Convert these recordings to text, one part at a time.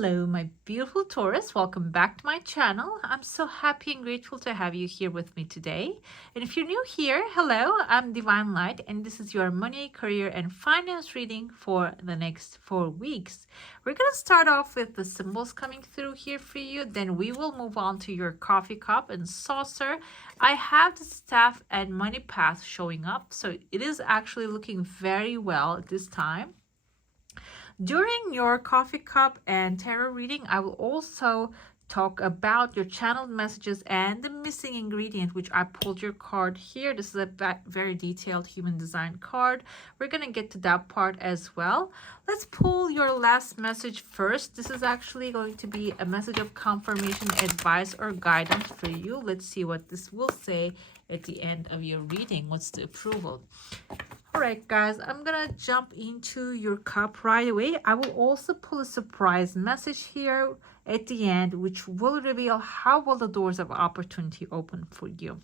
Hello, my beautiful Taurus. Welcome back to my channel. I'm so happy and grateful to have you here with me today. And if you're new here, hello, I'm Divine Light, and this is your money, career, and finance reading for the next 4 weeks. We're going to start off with the symbols coming through here for you. Then we will move on to your coffee cup and saucer. I have the staff and money path showing up, so it is actually looking very well at this time. During your coffee cup and tarot reading, I will also talk about your channeled messages and the missing ingredient, which I pulled your card here. This is a very detailed human design card. We're going to get to that part as well. Let's pull your last message first. This is actually going to be a message of confirmation, advice, or guidance for you. Let's see what this will say at the end of your reading. What's the approval? All right, guys, I'm gonna jump into your cup right away. I will also pull a surprise message here at the end, which will reveal how will the doors of opportunity open for you.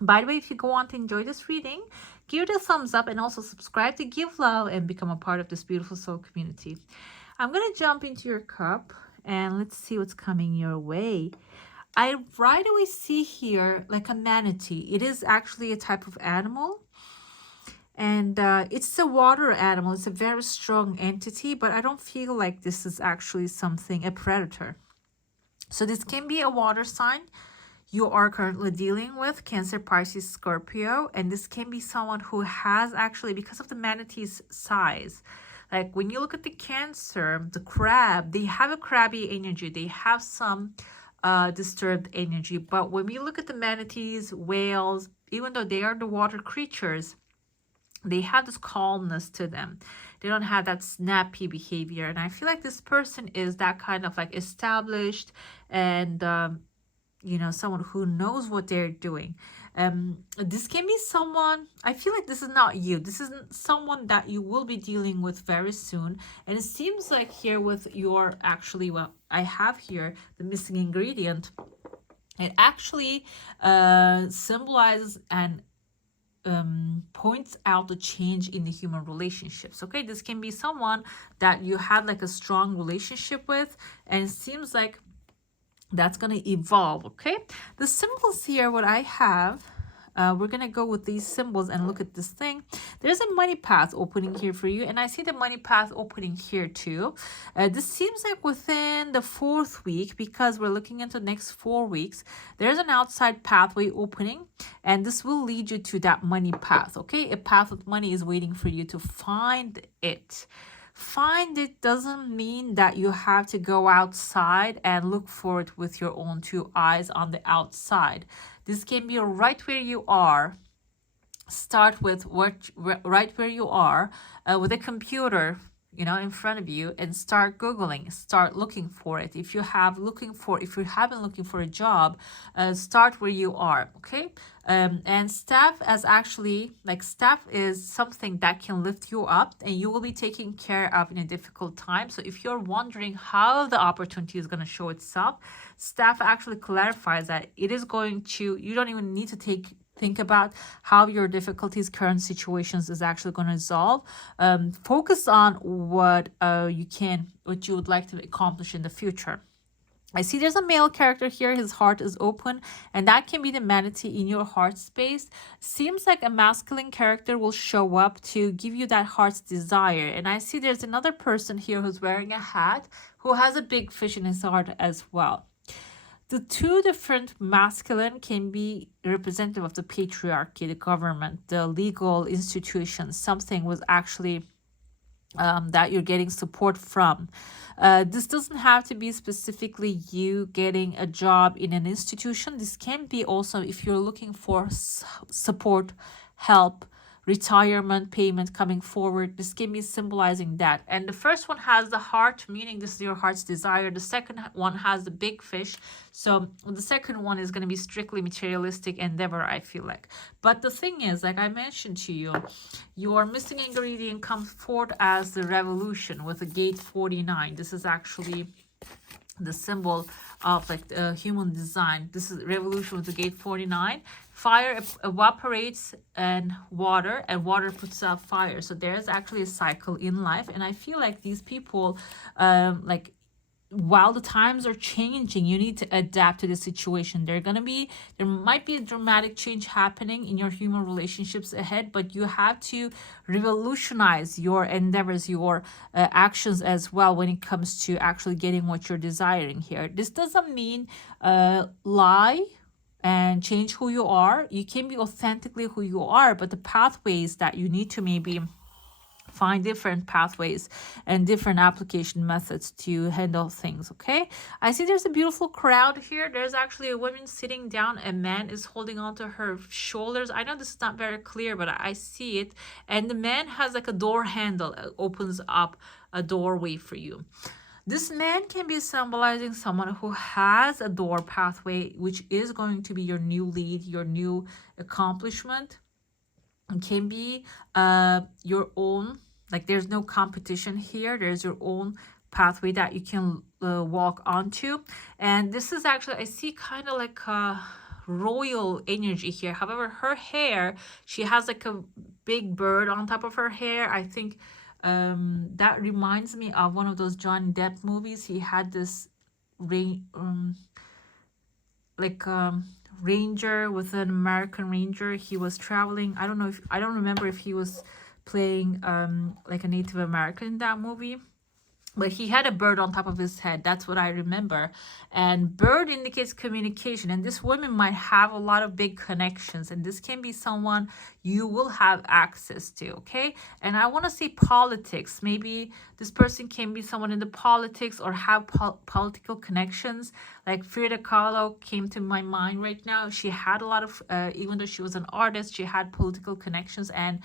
By the way, if you go on to enjoy this reading, give it a thumbs up and also subscribe to give love and become a part of this beautiful soul community. I'm gonna jump into your cup and let's see what's coming your way. I right away see here like a manatee. It is actually a type of animal. And it's a water animal. It's a very strong entity, but I don't feel like this is actually a predator. So this can be a water sign you are currently dealing with, Cancer, Pisces, Scorpio. And this can be someone who has actually, because of the manatee's size, like when you look at the Cancer, the crab, they have a crabby energy. They have some disturbed energy. But when we look at the manatees, whales, even though they are the water creatures, they have this calmness to them. They don't have that snappy behavior. And I feel like this person is that kind of like established and, someone who knows what they're doing. This can be someone, I feel like this is not you. This isn't someone that you will be dealing with very soon. And it seems like here with your I have here the missing ingredient. It actually symbolizes and points out the change in the human relationships. Okay, this can be someone that you had like a strong relationship with, and it seems like that's going to evolve. Okay, the symbols here, what I have, we're going to go with these symbols and look at this thing. There's a money path opening here for you, and I see the money path opening here too. This seems like within the 4th week, because we're looking into the next 4 weeks, there's an outside pathway opening, and this will lead you to that money path. Okay, a path of money is waiting for you to find it. Find it doesn't mean that you have to go outside and look for it with your own 2 eyes on the outside. This can be right where you are. Start with right where you are with a computer, in front of you, and start Googling, start looking for it. If you have been looking for a job, start where you are. Okay. And staff is something that can lift you up and you will be taken care of in a difficult time. So if you're wondering how the opportunity is going to show itself, staff actually clarifies that it is going to, you don't even need to think about how your difficulties, current situations is actually going to resolve. Focus on what you would like to accomplish in the future. I see there's a male character here. His heart is open, and that can be the manatee in your heart space. Seems like a masculine character will show up to give you that heart's desire. And I see there's another person here who's wearing a hat who has a big fish in his heart as well. The 2 different masculine can be representative of the patriarchy, the government, the legal institutions. Something was actually that you're getting support from. This doesn't have to be specifically you getting a job in an institution. This can be also if you're looking for support, help, retirement payment coming forward. This can be symbolizing that. And the first one has the heart, meaning this is your heart's desire. The second one has the big fish. So the second one is going to be strictly materialistic endeavor, I feel like. But the thing is, like I mentioned to you, your missing ingredient comes forth as the revolution with the gate 49. This is actually the symbol of like human design. This is revolution with the gate 49. Fire evaporates and water puts out fire. So there's actually a cycle in life, and I feel like these people while the times are changing, you need to adapt to the situation. There might be a dramatic change happening in your human relationships ahead, but you have to revolutionize your endeavors, your actions as well when it comes to actually getting what you're desiring here. This doesn't mean lie and change who you are. You can be authentically who you are, but the pathways that you need to maybe find different pathways and different application methods to handle things. Okay, I see there's a beautiful crowd here. There's actually a woman sitting down, a man is holding on to her shoulders. I know this is not very clear, but I see it, and the man has like a door handle, opens up a doorway for you. This man can be symbolizing someone who has a door pathway, which is going to be your new lead, your new accomplishment. It can be your own, like there's no competition here. There's your own pathway that you can walk onto. And this is actually, I see kind of like a royal energy here. However, her hair, she has like a big bird on top of her hair. I think that reminds me of one of those Johnny Depp movies. He had this rain like ranger with an American ranger. He was traveling. I don't remember if he was playing like a Native American in that movie, but he had a bird on top of his head. That's what I remember. And bird indicates communication, and this woman might have a lot of big connections, and this can be someone you will have access to. Okay, and I want to say politics. Maybe this person can be someone in the politics or have political connections. Like Frida Kahlo came to my mind right now. She had a lot of even though she was an artist, she had political connections, and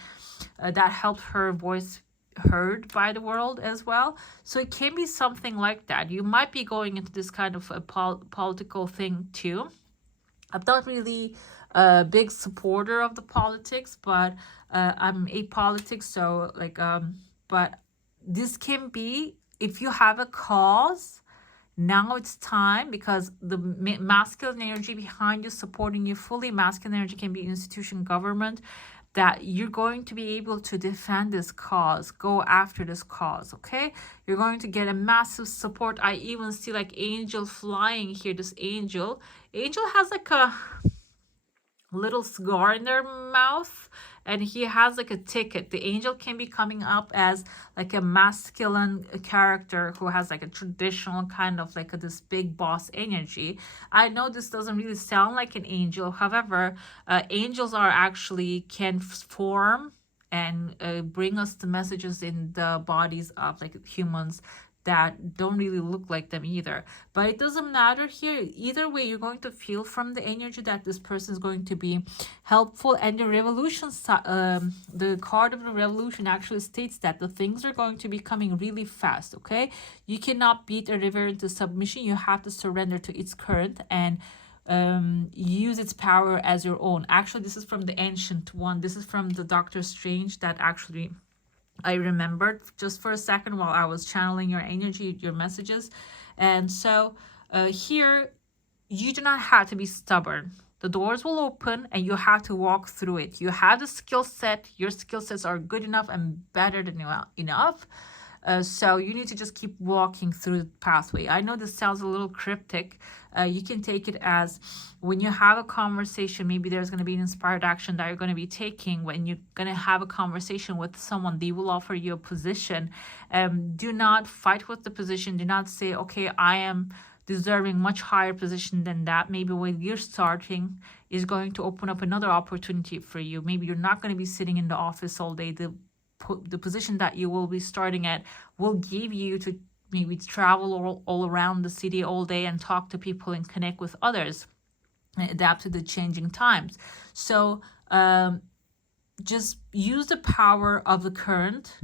that helped her voice heard by the world as well. So it can be something like that. You might be going into this kind of a political thing too. I'm not really a big supporter of the politics, but I'm apolitics, so like but this can be, if you have a cause, now it's time, because the masculine energy behind you, supporting you fully. Masculine energy can be institution, government, that you're going to be able to defend this cause, go after this cause. Okay, you're going to get a massive support. I even see like angel flying here. This angel has like a little cigar in their mouth, and he has like a ticket. The angel can be coming up as like a masculine character who has like a traditional kind of like this big boss energy. I know this doesn't really sound like an angel. However, angels are actually can form and bring us the messages in the bodies of like humans that don't really look like them either. But it doesn't matter here. Either way, you're going to feel from the energy that this person is going to be helpful. And the revolution, the card of the revolution actually states that the things are going to be coming really fast. Okay, you cannot beat a river into submission. You have to surrender to its current and use its power as your own. Actually, this is from the ancient one. This is from the Doctor Strange that actually I remembered just for a second while I was channeling your energy, your messages. And so here, you do not have to be stubborn. The doors will open and you have to walk through it. You have the skill set. Your skill sets are good enough and better than enough. So you need to just keep walking through the pathway. I know this sounds a little cryptic. You can take it as when you have a conversation, maybe there's going to be an inspired action that you're going to be taking. When you're going to have a conversation with someone, they will offer you a position. Do not fight with the position. Do not say, okay, I am deserving much higher position than that. Maybe when you're starting is going to open up another opportunity for you. Maybe you're not going to be sitting in the office all day. The position that you will be starting at will give you to maybe travel all around the city all day and talk to people and connect with others and adapt to the changing times. So just use the power of the current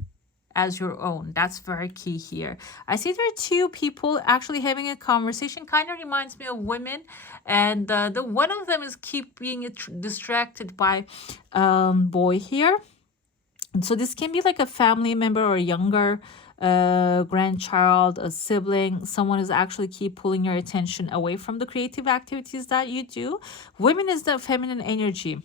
as your own. That's very key here. I see there are two people actually having a conversation. Kind of reminds me of women, and the one of them is keep being distracted by boy here. And so this can be like a family member or a younger grandchild, a sibling. Someone is actually keep pulling your attention away from the creative activities that you do. Women is the feminine energy.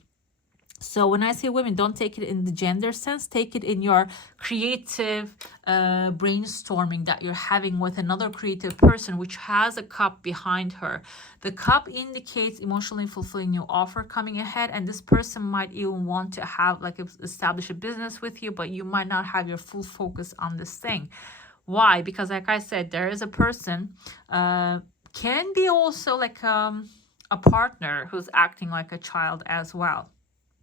So when I say women, don't take it in the gender sense, take it in your creative brainstorming that you're having with another creative person, which has a cup behind her. The cup indicates emotionally fulfilling new offer coming ahead, and this person might even want to have like establish a business with you, but you might not have your full focus on this thing. Why? Because like I said, there is a person, can be also like a partner who's acting like a child as well,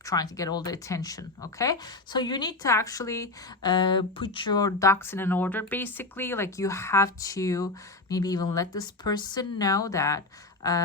trying to get all the attention. Okay, so you need to actually put your ducks in an order. Basically, like you have to maybe even let this person know that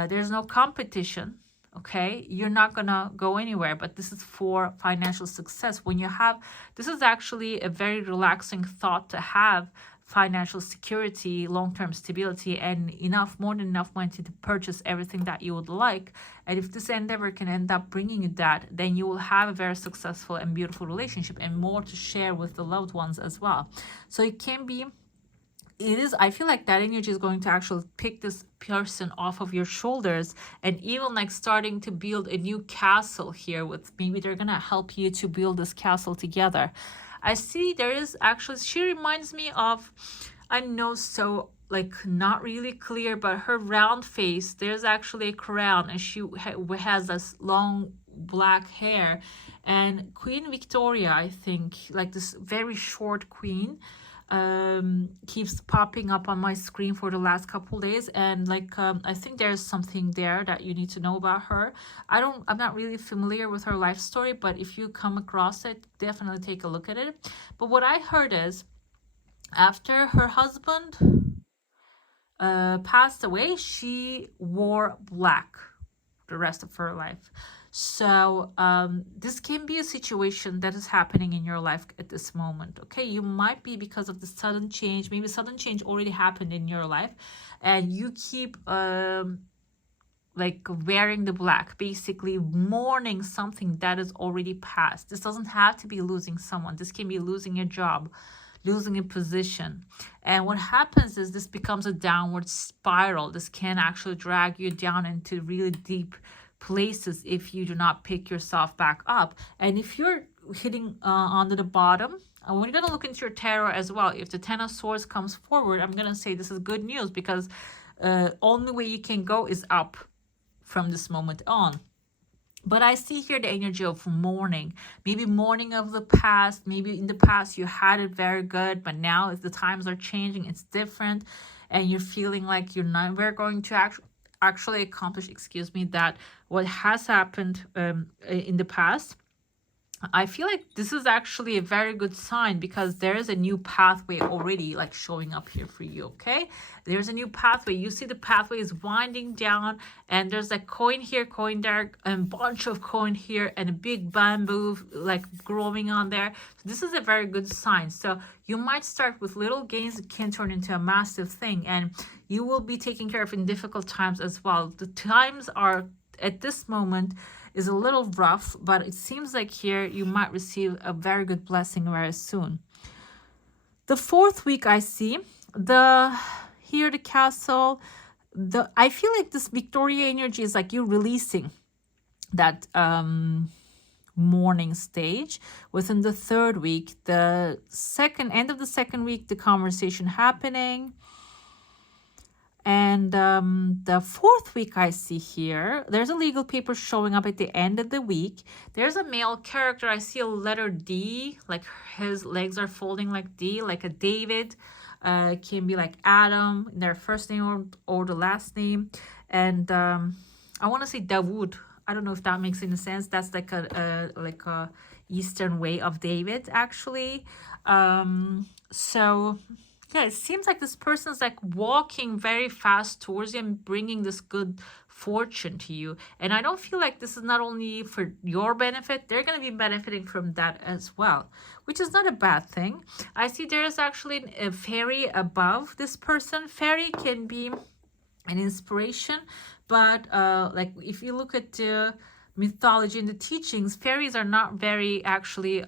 there's no competition. Okay, you're not gonna go anywhere, but this is for financial success. When you have, this is actually a very relaxing thought to have financial security, long-term stability, and enough, more than enough money to purchase everything that you would like. And if this endeavor can end up bringing you that, then you will have a very successful and beautiful relationship and more to share with the loved ones as well. So it can be, it is, I feel like that energy is going to actually pick this person off of your shoulders and even like starting to build a new castle here with, maybe they're gonna help you to build this castle together. I see there is actually, she reminds me of, I know, so like not really clear, but her round face, there's actually a crown, and she has this long black hair. And Queen Victoria, I think, like this very short queen, keeps popping up on my screen for the last couple days, and like I think there's something there that you need to know about her. I'm not really familiar with her life story, but if you come across it, definitely take a look at it. But what I heard is, after her husband passed away, she wore black the rest of her life. So this can be a situation that is happening in your life at this moment. Okay, you might be, because of the sudden change, maybe sudden change already happened in your life, and you keep like wearing the black, basically mourning something that is already past. This doesn't have to be losing someone. This can be losing a job, losing a position. And what happens is this becomes a downward spiral. This can actually drag you down into really deep places if you do not pick yourself back up. And if you're hitting onto the bottom, we're going to look into your tarot as well. If the Ten of Swords comes forward, I'm going to say this is good news, because only way you can go is up from this moment on. But I see here the energy of mourning, maybe mourning of the past. Maybe in the past you had it very good, but now as the times are changing, it's different, and you're feeling like you're never going to actually accomplish, that what has happened in the past. I feel like this is actually a very good sign, because there is a new pathway already like showing up here for you. Okay, there's a new pathway. You see the pathway is winding down, and there's a coin here, coin there, and a bunch of coin here, and a big bamboo like growing on there. So this is a very good sign. So you might start with little gains that can turn into a massive thing, and you will be taken care of in difficult times as well. The times are at this moment is a little rough, but it seems like here you might receive a very good blessing very soon. The fourth week, I see the castle. I feel like this Victoria energy is like you releasing that mourning stage. Within the third week, the end of the second week, the conversation happening. And the fourth week, I see here, there's a legal paper showing up at the end of the week. There's a male character. I see a letter D, like his legs are folding like D, like a David. Can be like Adam, their first name or the last name. And I want to say Dawood. I don't know if that makes any sense. That's like a Eastern way of David, actually. So yeah, it seems like this person's like walking very fast towards you and bringing this good fortune to you. And I don't feel like this is not only for your benefit, they're going to be benefiting from that as well, which is not a bad thing. I see there is actually a fairy above this person. Fairy can be an inspiration, but like if you look at the mythology and the teachings, fairies are not very actually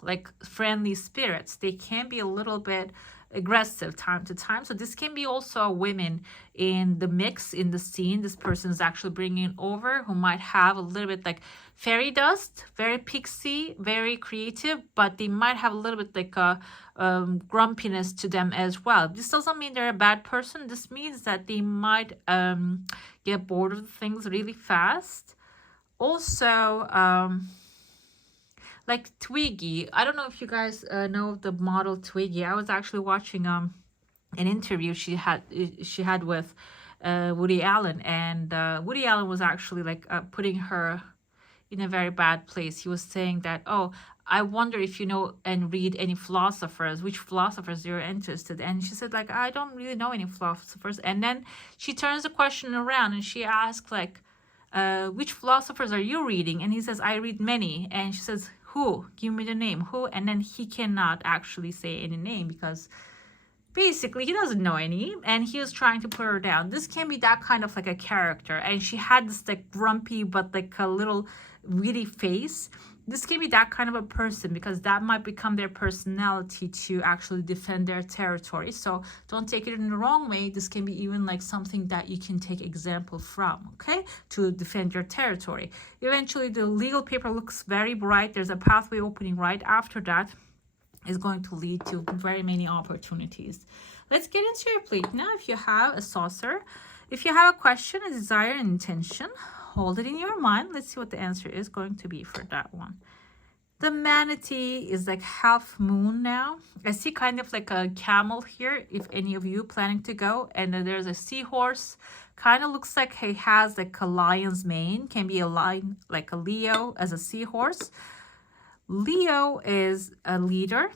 like friendly spirits. They can be a little bit aggressive time to time. So this can be also women in the mix, in the scene. This person is actually bringing over who might have a little bit like fairy dust, very pixie, very creative, but they might have a little bit like a grumpiness to them as well. This doesn't mean they're a bad person. This means that they might get bored of things really fast. Also, like Twiggy. I don't know if you guys know the model Twiggy. I was actually watching an interview she had with Woody Allen, and Woody Allen was actually like putting her in a very bad place. He was saying that, oh, I wonder if you know and read any philosophers, which philosophers you're interested in. And she said, like, I don't really know any philosophers. And then she turns the question around and she asks, like, which philosophers are you reading? And he says, I read many. And she says, who? Give me the name. Who? And then he cannot actually say any name because basically he doesn't know any, and he was trying to put her down. This can be that kind of like a character, and she had this like grumpy but like a little witty face. This can be that kind of a person because that might become their personality to actually defend their territory. So don't take it in the wrong way. This can be even like something that you can take example from, okay, to defend your territory. Eventually the legal paper looks very bright. There's a pathway opening right after that. Is going to lead to very many opportunities. Let's get into your plate now. If you have a saucer, if you have a question, a desire, an intention, hold it in your mind. Let's see what the answer is going to be for that one. The manatee is like half moon now. I see kind of like a camel here, if any of you planning to go. And then there's a seahorse. Kind of looks like he has like a lion's mane. Can be a lion, like a Leo as a seahorse. Leo is a leader,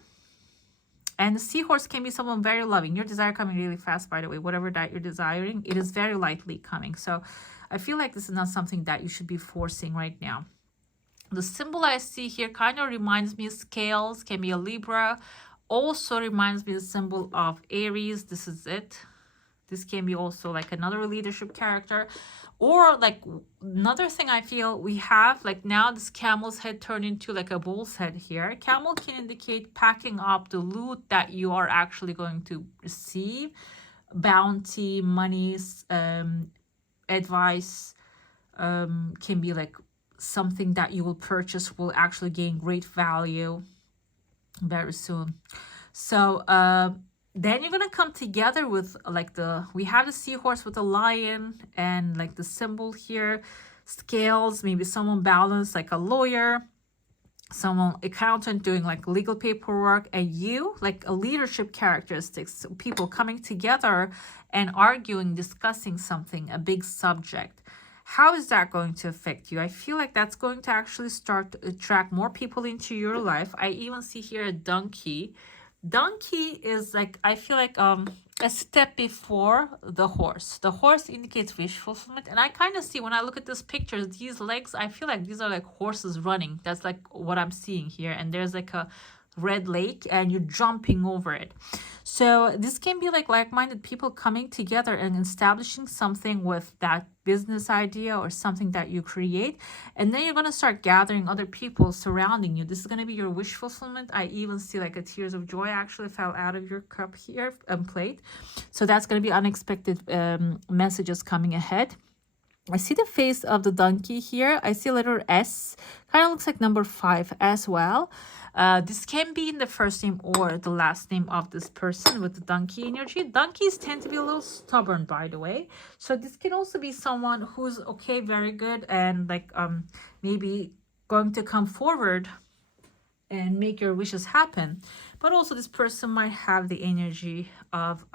and the seahorse can be someone very loving. Your desire coming really fast, by the way. Whatever that you're desiring, it is very lightly coming. So I feel like this is not something that you should be forcing right now. The symbol I see here kind of reminds me of scales, can be a Libra. Also reminds me of the symbol of Aries. This is it. This can be also like another leadership character. Or like another thing I feel we have, like now this camel's head turned into like a bull's head here. Camel can indicate packing up the loot that you are actually going to receive. Bounty, monies, advice, can be like something that you will purchase will actually gain great value very soon. So, then you're gonna come together with like we have the seahorse with the lion and like the symbol here, scales, maybe someone balanced like a lawyer, someone accountant doing like legal paperwork, and you like a leadership characteristics, people coming together and arguing, discussing something, a big subject. How is that going to affect you? I feel like that's going to actually start to attract more people into your life. I even see here a donkey. Donkey is like, I feel like a step before the horse. The horse indicates wish fulfillment, and I kind of see when I look at this picture, these legs, I feel like these are like horses running. That's like what I'm seeing here. And there's like a red lake and you're jumping over it. So this can be like like-minded people coming together and establishing something with that business idea or something that you create, and then you're going to start gathering other people surrounding you. This is going to be your wish fulfillment. I even see like a tears of joy actually fell out of your cup here and plate. So that's going to be unexpected messages coming ahead. I see the face of the donkey here. I see a letter S. Kind of looks like number 5 as well. This can be in the first name or the last name of this person with the donkey energy. Donkeys tend to be a little stubborn, by the way. So this can also be someone who's okay, very good, and like maybe going to come forward and make your wishes happen. But also this person might have the energy of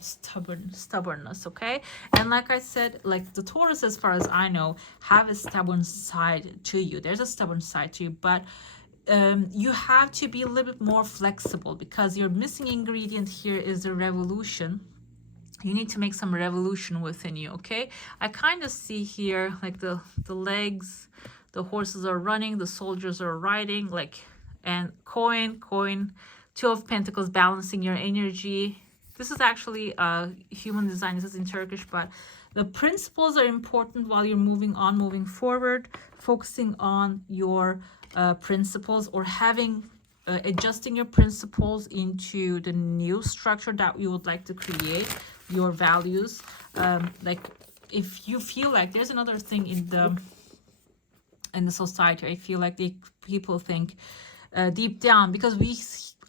stubbornness, okay? And like I said, like the Taurus, as far as I know, have a stubborn side to you. There's a stubborn side to you, but you have to be a little bit more flexible, because your missing ingredient here is the revolution. You need to make some revolution within you, okay? I kind of see here like the legs, the horses are running, the soldiers are riding, like, and coin, 2 of Pentacles, balancing your energy. This is actually human design. This is in Turkish, but the principles are important while you're moving on, moving forward, focusing on your principles, or having adjusting your principles into the new structure that you would like to create, your values. Like if you feel like there's another thing in the society, I feel like people think deep down, because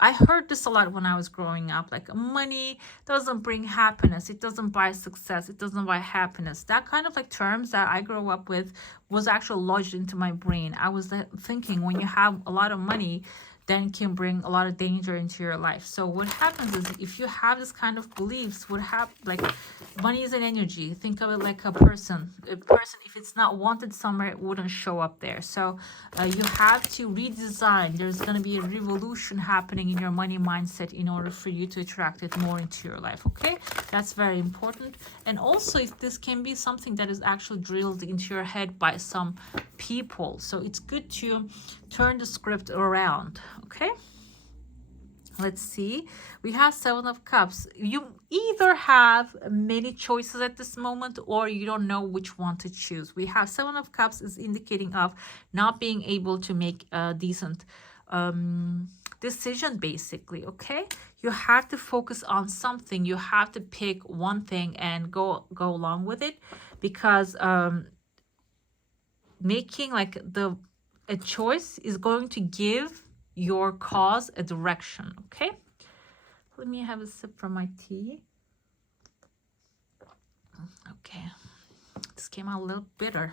I heard this a lot when I was growing up, like money doesn't bring happiness, it doesn't buy success, it doesn't buy happiness. That kind of like terms that I grew up with was actually lodged into my brain. I was thinking when you have a lot of money, then it can bring a lot of danger into your life. So what happens is, if you have this kind of beliefs, like money is an energy. Think of it like a person. A person, if it's not wanted somewhere, it wouldn't show up there. So you have to redesign. There's going to be a revolution happening in your money mindset in order for you to attract it more into your life. Okay, that's very important. And also, if this can be something that is actually drilled into your head by some people, so it's good to turn the script around. Okay, let's see. We have Seven of Cups. You either have many choices at this moment, or you don't know which one to choose. We have Seven of Cups is indicating of not being able to make a decent decision, basically. Okay, you have to focus on something. You have to pick one thing and go along with it, because making like a choice is going to give your cause a direction. Okay, let me have a sip from my tea. Okay, this came out a little bitter.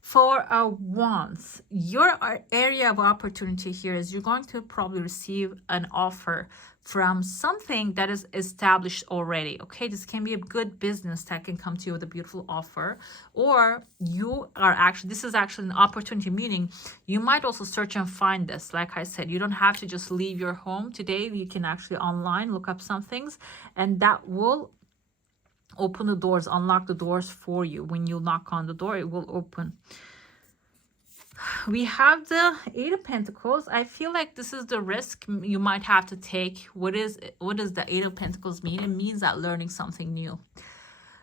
For Wands, your area of opportunity here is you're going to probably receive an offer from something that is established already. Okay, this can be a good business that can come to you with a beautiful offer, or this is actually an opportunity, meaning you might also search and find this. Like I said, you don't have to just leave your home today. You can actually online look up some things, and that will open the doors, unlock the doors for you. When you knock on the door, it will open. We have the Eight of Pentacles. I feel like this is the risk you might have to take. What does the Eight of Pentacles mean? It means that learning something new.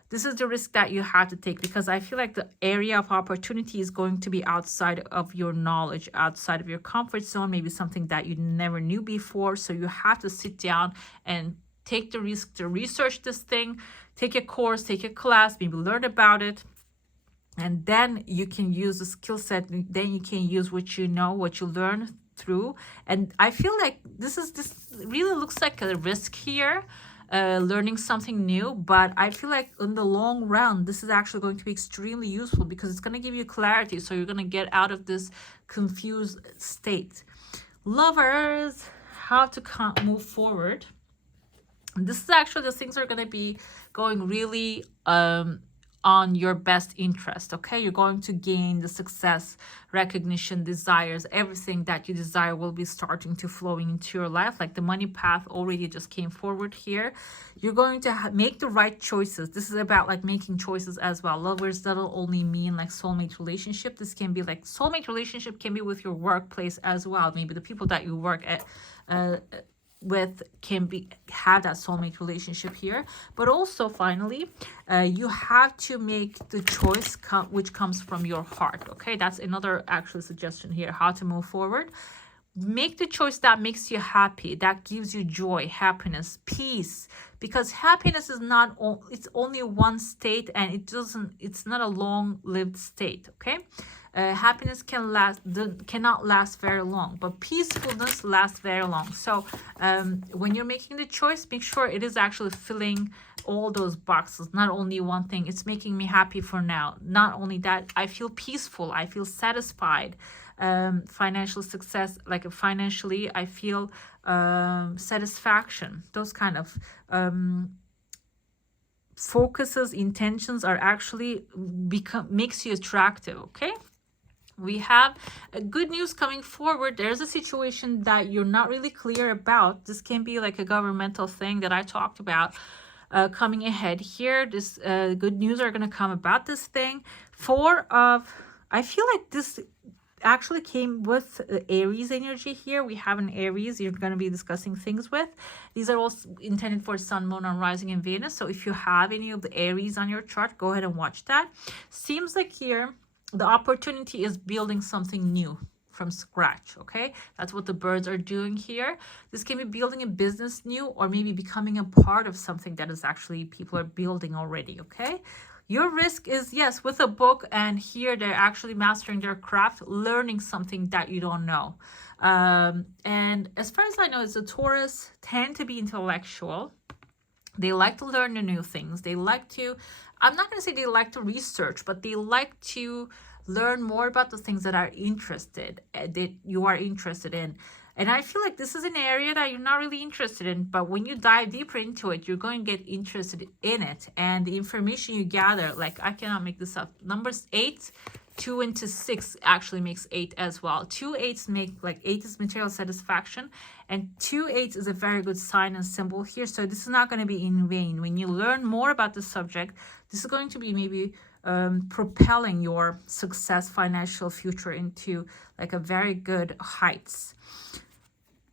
This is the risk that you have to take, because I feel like the area of opportunity is going to be outside of your knowledge, outside of your comfort zone, maybe something that you never knew before. So you have to sit down and take the risk to research this thing, take a course, take a class, maybe learn about it. And then you can use the skill set. Then you can use what you know, what you learn through. And I feel like this really looks like a risk here, learning something new. But I feel like in the long run, this is actually going to be extremely useful, because it's going to give you clarity. So you're going to get out of this confused state. Lovers, how to move forward. This is actually, the things are going to be going really on your best interest. Okay, you're going to gain the success, recognition, desires, everything that you desire will be starting to flowing into your life. Like the money path already just came forward here. You're going to make the right choices. This is about like making choices as well. Lovers, that'll only mean like soulmate relationship. This can be like soulmate relationship, can be with your workplace as well. Maybe the people that you work at with can have that soulmate relationship here. But also finally, you have to make the choice which comes from your heart. Okay, that's another actual suggestion here, how to move forward. Make the choice that makes you happy, that gives you joy, happiness, peace, because happiness is not it's only one state, and it's not a long-lived state. Okay, happiness cannot last very long, but peacefulness lasts very long. So when you're making the choice, make sure it is actually filling all those boxes, not only one thing. It's making me happy for now. Not only that, I feel peaceful, I feel satisfied. Financial success, like financially I feel satisfaction. Those kind of focuses, intentions are actually makes you attractive. Okay, we have good news coming forward. There's a situation that you're not really clear about. This can be like a governmental thing that I talked about coming ahead here. This good news are going to come about this thing. I feel like this actually came with Aries energy here. We have an Aries you're going to be discussing things with. These are all intended for Sun, Moon, and Rising in Venus. So if you have any of the Aries on your chart, go ahead and watch that. Seems like here the opportunity is building something new from scratch, okay? That's what the birds are doing here. This can be building a business new, or maybe becoming a part of something that is actually people are building already, okay? Your risk is, yes, with a book, and here they're actually mastering their craft, learning something that you don't know. And as far as I know, it's a Taurus tend to be intellectual. They like to learn the new things. They like to, I'm not going to say they like to research, but they like to learn more about the things that you are interested in. And I feel like this is an area that you're not really interested in, but when you dive deeper into it, you're going to get interested in it. And the information you gather, like I cannot make this up. Numbers 8, 2 into 6 actually makes 8 as well. 2 8s make, like 8 is material satisfaction, and 2 8s is a very good sign and symbol here. So this is not going to be in vain. When you learn more about the subject, this is going to be maybe propelling your success, financial future into like a very good heights.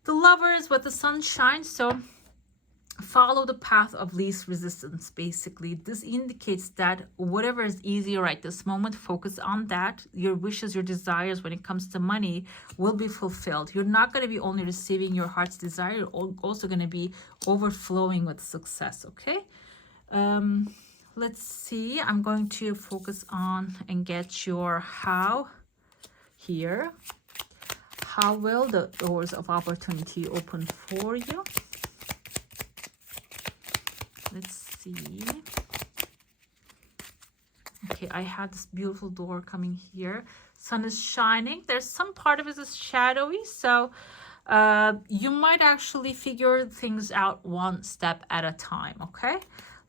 The Lovers with the sun shines, so follow the path of least resistance. Basically, this indicates that whatever is easy right this moment, focus on that. Your wishes, your desires when it comes to money will be fulfilled. You're not going to be only receiving your heart's desire, you're also going to be overflowing with success, okay? Let's see, I'm going to focus on and get your how here. How will the doors of opportunity open for you? Let's see. Okay, I had this beautiful door coming here. Sun is shining. There's some part of it is shadowy, so you might actually figure things out one step at a time, okay?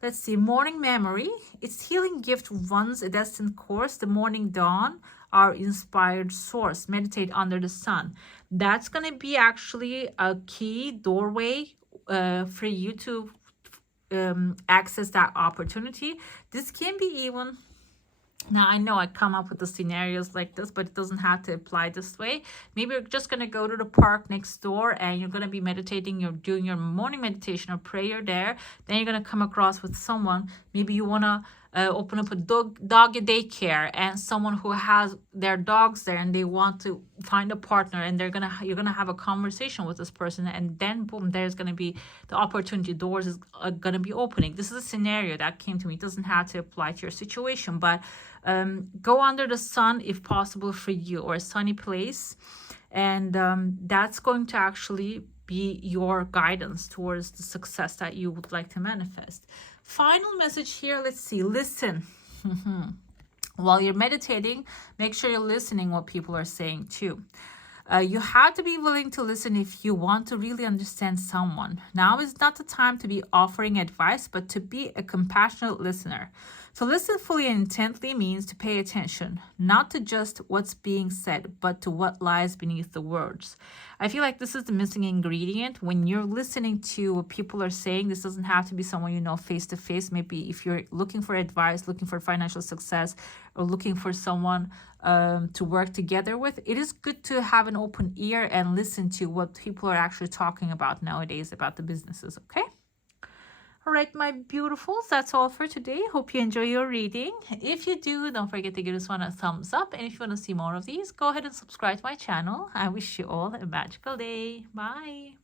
Let's see. Morning memory. Its healing gift runs a destined course. The morning dawn, our inspired source. Meditate under the sun. That's going to be actually a key doorway for you to access that opportunity. This can be even, now I know I come up with the scenarios like this, but it doesn't have to apply this way. Maybe you're just going to go to the park next door and you're going to be meditating, you're doing your morning meditation or prayer there. Then you're going to come across with someone. Maybe you want to open up a doggy daycare, and someone who has their dogs there and they want to find a partner, and you're gonna have a conversation with this person, and then boom, there's gonna be the opportunity, doors is gonna be opening. This is a scenario that came to me. It doesn't have to apply to your situation, but go under the sun if possible for you, or a sunny place, and that's going to actually be your guidance towards the success that you would like to manifest. Final message here. Let's see. Listen. While you're meditating, make sure you're listening what people are saying too. You have to be willing to listen if you want to really understand someone. Now is not the time to be offering advice, but to be a compassionate listener. To listen fully and intently means to pay attention, not to just what's being said, but to what lies beneath the words. I feel like this is the missing ingredient. When you're listening to what people are saying, this doesn't have to be someone you know face to face. Maybe if you're looking for advice, looking for financial success, or looking for someone to work together with, it is good to have an open ear and listen to what people are actually talking about nowadays about the businesses, okay? All right, my beautifuls, that's all for today. Hope you enjoy your reading. If you do, don't forget to give this one a thumbs up. And if you want to see more of these, go ahead and subscribe to my channel. I wish you all a magical day. Bye.